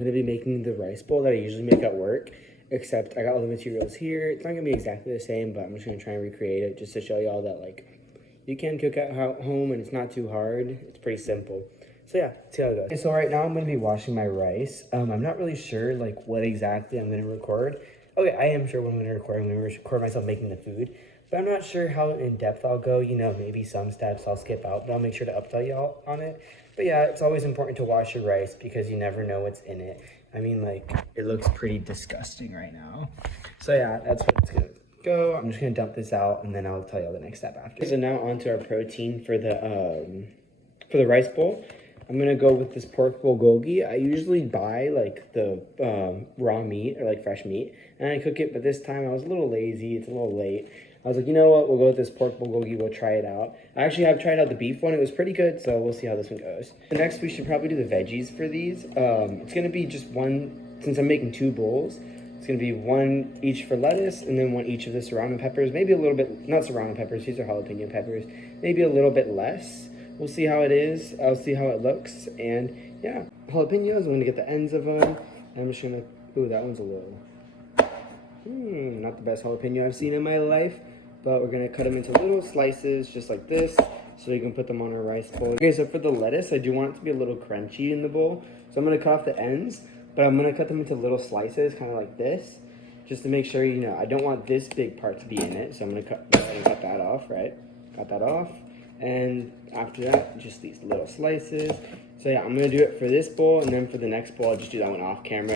I'm gonna be making the rice bowl that I usually make at work, except I got all the materials here. It's not gonna be exactly the same, but I'm just gonna try and recreate it just to show y'all that like you can cook at home and it's not too hard. It's pretty simple. So yeah, let's see how it goes. Okay, so right now I'm gonna be washing my rice. I'm not really sure like what exactly I'm gonna record. Okay, I am sure what I'm gonna record. I'm gonna record myself making the food, but I'm not sure how in depth I'll go. You know, maybe some steps I'll skip out, but I'll make sure to update y'all on it. But yeah, it's always important to wash your rice because you never know what's in it. I mean, like, it looks pretty disgusting right now. So yeah, that's what it's gonna go. I'm just gonna dump this out and then I'll tell y'all the next step after. So now onto our protein for the rice bowl. I'm gonna go with this pork bulgogi. I usually buy like the raw meat or like fresh meat and I cook it, but this time I was a little lazy. It's a little late. I was like, you know what? We'll go with this pork bulgogi. We'll try it out. I actually have tried out the beef one. It was pretty good, so we'll see how this one goes. Next, we should probably do the veggies for these. It's gonna be just one, since I'm making 2 bowls. It's gonna be one each for lettuce and then one each of the serrano peppers. Maybe a little bit, not serrano peppers, these are jalapeno peppers. Maybe a little bit less. We'll see how it is. I'll see how it looks. And yeah, jalapenos, I'm gonna get the ends of them. I'm just gonna, ooh, that one's a little, not the best jalapeno I've seen in my life, but we're gonna cut them into little slices just like this so you can put them on our rice bowl. Okay, so for the lettuce, I do want it to be a little crunchy in the bowl. So I'm gonna cut off the ends, but I'm gonna cut them into little slices, kind of like this, just to make sure, you know, I don't want this big part to be in it. So I'm gonna cut that off, right? Cut that off. And after that, just these little slices. So yeah, I'm gonna do it for this bowl, and then for the next bowl, I'll just do that one off camera.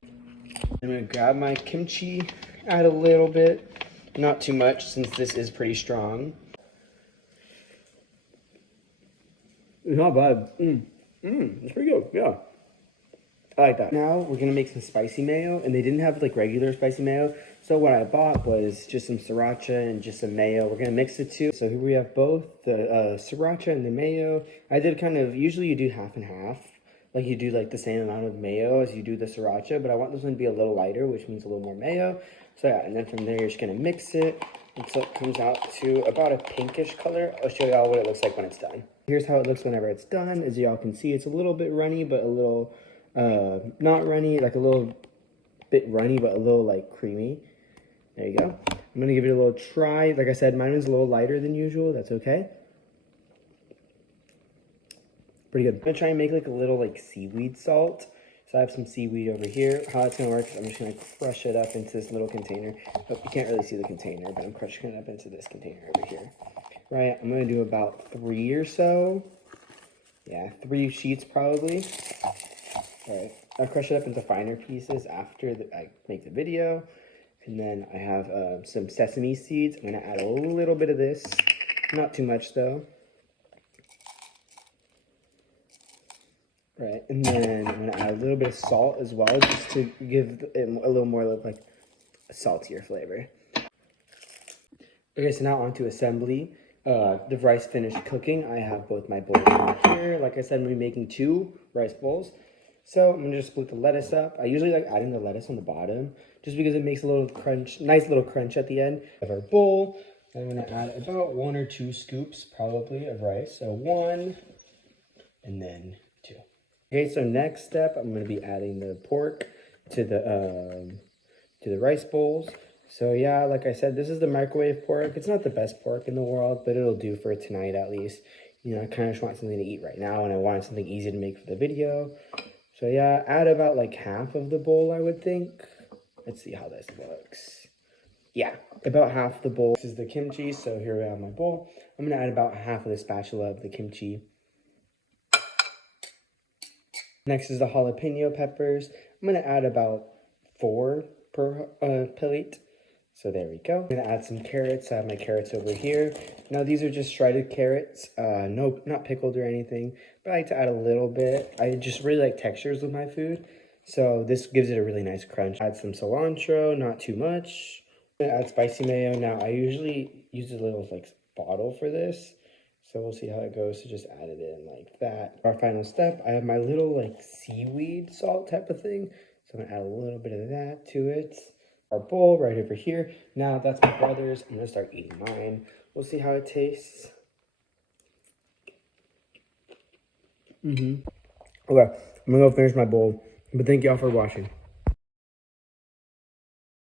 I'm gonna grab my kimchi, add a little bit, not too much since this is pretty strong. It's not bad. It's pretty good, yeah. I like that. Now we're gonna make some spicy mayo, and they didn't have like regular spicy mayo, so what I bought was just some sriracha and just some mayo. We're gonna mix the two. So here we have both the sriracha and the mayo. I did kind of, usually you do half and half, like you do like the same amount of mayo as you do the sriracha, but I want this one to be a little lighter, which means a little more mayo. So yeah, and then from there you're just gonna mix it until it comes out to about a pinkish color. I'll show y'all what it looks like when it's done. Here's how it looks whenever it's done. As y'all can see, it's a little bit runny, but a little not runny, like a little bit runny, but a little like creamy. There you go. I'm gonna give it a little try. Like I said, mine was a little lighter than usual. That's okay. Pretty good. I'm gonna try and make like a little like seaweed salt. So I have some seaweed over here. How it's gonna work is I'm just gonna crush it up into this little container. Oh, you can't really see the container, but I'm crushing it up into this container over here. Right, I'm gonna do about 3 or so. Yeah, 3 sheets probably. All right, I'll crush it up into finer pieces after I make the video. And then I have some sesame seeds. I'm gonna add a little bit of this, not too much though. Right, and then I'm gonna add a little bit of salt as well, just to give it a little more of like a saltier flavor. Okay, so now on to assembly. The rice finished cooking. I have both my bowls here. Like I said, I'm gonna be making 2 rice bowls. So I'm gonna just split the lettuce up. I usually like adding the lettuce on the bottom just because it makes a little crunch, nice little crunch at the end of our bowl. I'm gonna add about 1 or 2 scoops probably of rice. So 1 and then 2. Okay, so next step, I'm gonna be adding the pork to the rice bowls. So yeah, like I said, this is the microwave pork. It's not the best pork in the world, but it'll do for tonight at least. You know, I kind of just want something to eat right now, and I wanted something easy to make for the video. So yeah, add about like half of the bowl, I would think. Let's see how this looks. Yeah, about half the bowl. This is the kimchi, so here we have my bowl. I'm gonna add about half of the spatula of the kimchi. Next is the jalapeno peppers. I'm gonna add about 4 per plate. So there we go. I'm gonna add some carrots. I have my carrots over here. Now these are just shredded carrots. No, not pickled or anything, but I like to add a little bit. I just really like textures with my food. So this gives it a really nice crunch. Add some cilantro, not too much. I'm gonna add spicy mayo. Now I usually use a little like bottle for this. So we'll see how it goes. So just add it in like that. Our final step, I have my little like seaweed salt type of thing. So I'm gonna add a little bit of that to it. Our bowl right over here. Now that's my brother's. I'm gonna start eating mine. We'll see how it tastes. Okay, I'm gonna go finish my bowl. But thank y'all for watching.